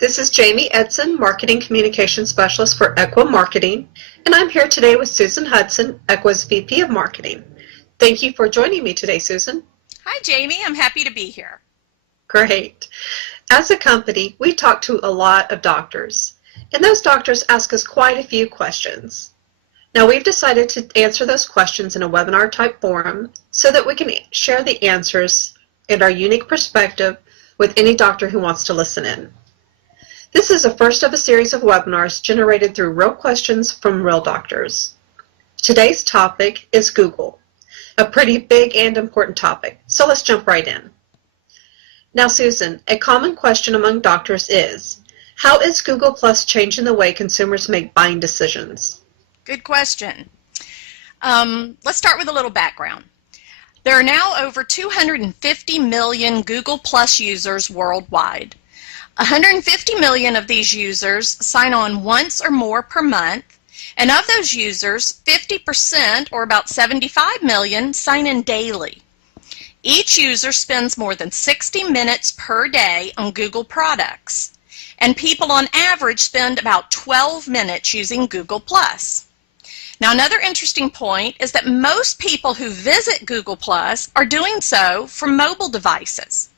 This is Jamie Edson, Marketing Communication Specialist for Equa Marketing, and I'm here today with Susan Hudson, Equa's VP of Marketing. Thank you for joining me today, Susan. Hi, Jamie. I'm happy to be here. Great. As a company, we talk to a lot of doctors, and those doctors ask us quite a few questions. Now, we've decided to answer those questions in a webinar-type forum so that we can share the answers and our unique perspective with any doctor who wants to listen in. This is the first of a series of webinars generated through real questions from real doctors. Today's topic is Google, a pretty big and important topic, so let's jump right in. Now, Susan, a common question among doctors is, how is Google Plus changing the way consumers make buying decisions? Good question. Let's start with a little background. There are now over 250 million Google Plus users worldwide. 150 million of these users sign on once or more per month, and of those users, 50%, or about 75 million, sign in daily. Each user spends more than 60 minutes per day on Google products, and people on average spend about 12 minutes using Google Plus. Now, another interesting point is that most people who visit Google Plus are doing so from mobile devices.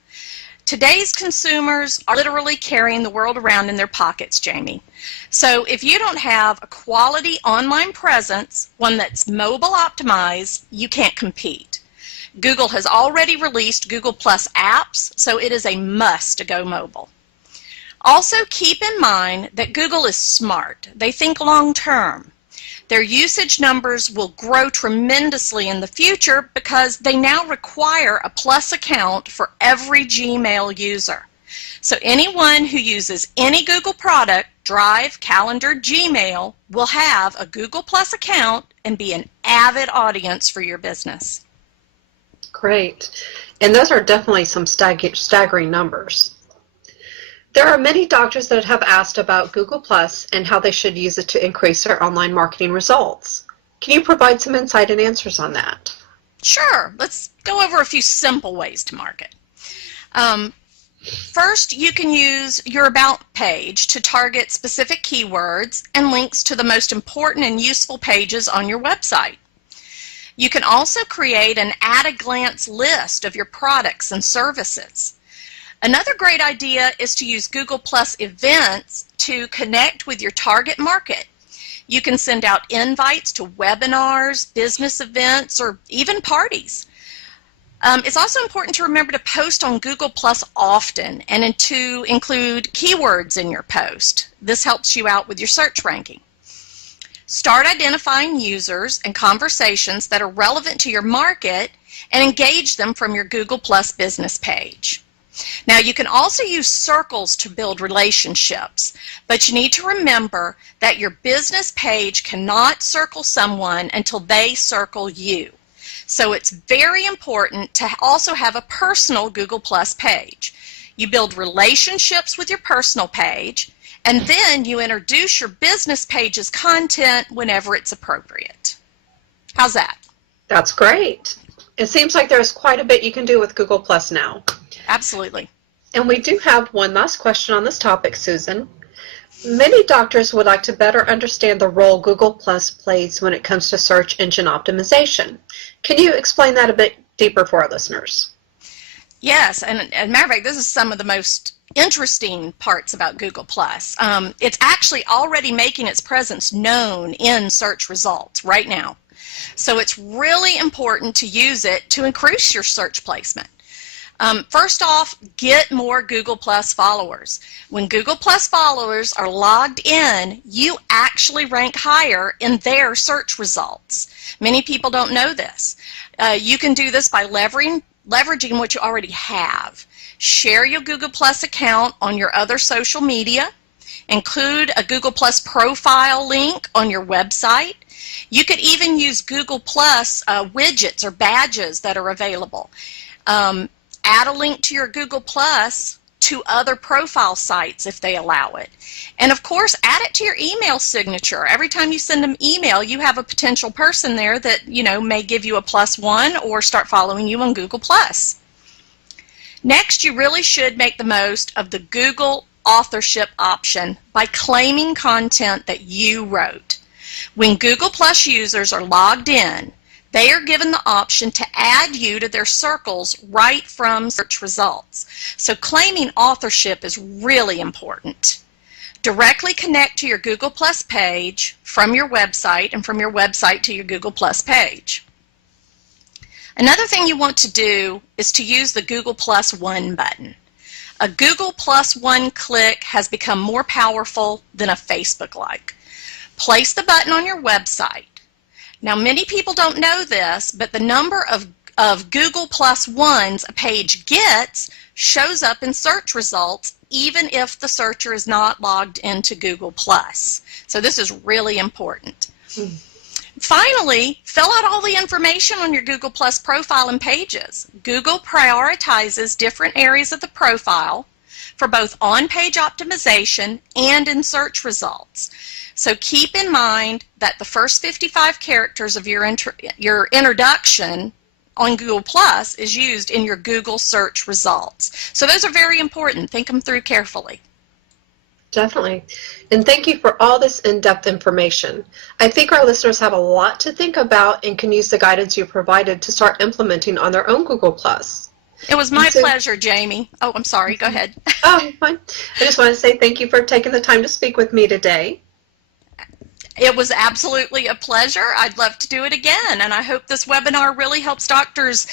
Today's consumers are literally carrying the world around in their pockets, Jamie. So if you don't have a quality online presence, one that's mobile optimized, you can't compete. Google has already released Google Plus apps, so it is a must to go mobile. Also, keep in mind that Google is smart. They think long term. Their usage numbers will grow tremendously in the future because they now require a Plus account for every Gmail user. So anyone who uses any Google product, Drive, Calendar, Gmail, will have a Google Plus account and be an avid audience for your business. Great. And those are definitely some staggering numbers. There are many doctors that have asked about Google Plus and how they should use it to increase their online marketing results. Can you provide some insight and answers on that? Sure. Let's go over a few simple ways to market. First, you can use your About page to target specific keywords and links to the most important and useful pages on your website. You can also create an at-a-glance list of your products and services. Another great idea is to use Google Plus events to connect with your target market. You can send out invites to webinars, business events, or even parties. It's also important to remember to post on Google Plus often and to include keywords in your post. This helps you out with your search ranking. Start identifying users and conversations that are relevant to your market and engage them from your Google Plus business page. Now, you can also use circles to build relationships, but you need to remember that your business page cannot circle someone until they circle you. So it's very important to also have a personal Google Plus page. You build relationships with your personal page, and then you introduce your business page's content whenever it's appropriate. How's that? That's great. It seems like there's quite a bit you can do with Google Plus now. Absolutely. And we do have one last question on this topic, Susan. Many doctors would like to better understand the role Google Plus plays when it comes to search engine optimization. Can you explain that a bit deeper for our listeners? Yes, and as a matter of fact, this is some of the most interesting parts about Google Plus. It's actually already making its presence known in search results right now. So it's really important to use it to increase your search placement. First off, get more Google Plus followers. When Google Plus followers are logged in, you actually rank higher in their search results. Many people don't know this. You can do this by leveraging what you already have. Share your Google Plus account on your other social media. Include a Google Plus profile link on your website. You could even use Google Plus widgets or badges that are available. Add a link to your Google Plus to other profile sites if they allow it. And of course, add it to your email signature. Every time you send them email, you have a potential person there that, may give you a +1 or start following you on Google Plus. Next, you really should make the most of the Google authorship option by claiming content that you wrote. When Google Plus users are logged in, they are given the option to add you to their circles right from search results. So claiming authorship is really important. Directly connect to your Google Plus page from your website and from your website to your Google Plus page. Another thing you want to do is to use the Google Plus One button. A Google Plus One click has become more powerful than a Facebook like. Place the button on your website. Now, many people don't know this, but the number of Google Plus Ones a page gets shows up in search results even if the searcher is not logged into Google Plus. So this is really important. Finally, fill out all the information on your Google Plus profile and pages. Google prioritizes different areas of the profile for both on-page optimization and in search results. So keep in mind that the first 55 characters of your introduction on Google Plus is used in your Google search results. So those are very important. Think them through carefully. Definitely. And thank you for all this in-depth information. I think our listeners have a lot to think about and can use the guidance you provided to start implementing on their own Google Plus. It was my pleasure, Jamie. Oh, I'm sorry. Go ahead. Oh, fine. I just want to say thank you for taking the time to speak with me today. It was absolutely a pleasure. I'd love to do it again, and I hope this webinar really helps doctors,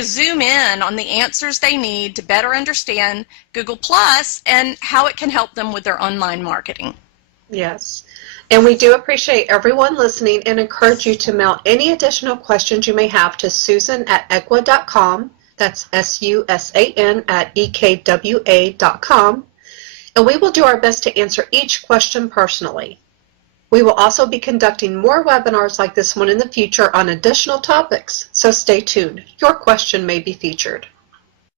zoom in on the answers they need to better understand Google Plus and how it can help them with their online marketing. Yes, and we do appreciate everyone listening and encourage you to mail any additional questions you may have to Susan@ekwa.com. That's SUSAN at EKWA.com, and we will do our best to answer each question personally. We will also be conducting more webinars like this one in the future on additional topics, so stay tuned. Your question may be featured.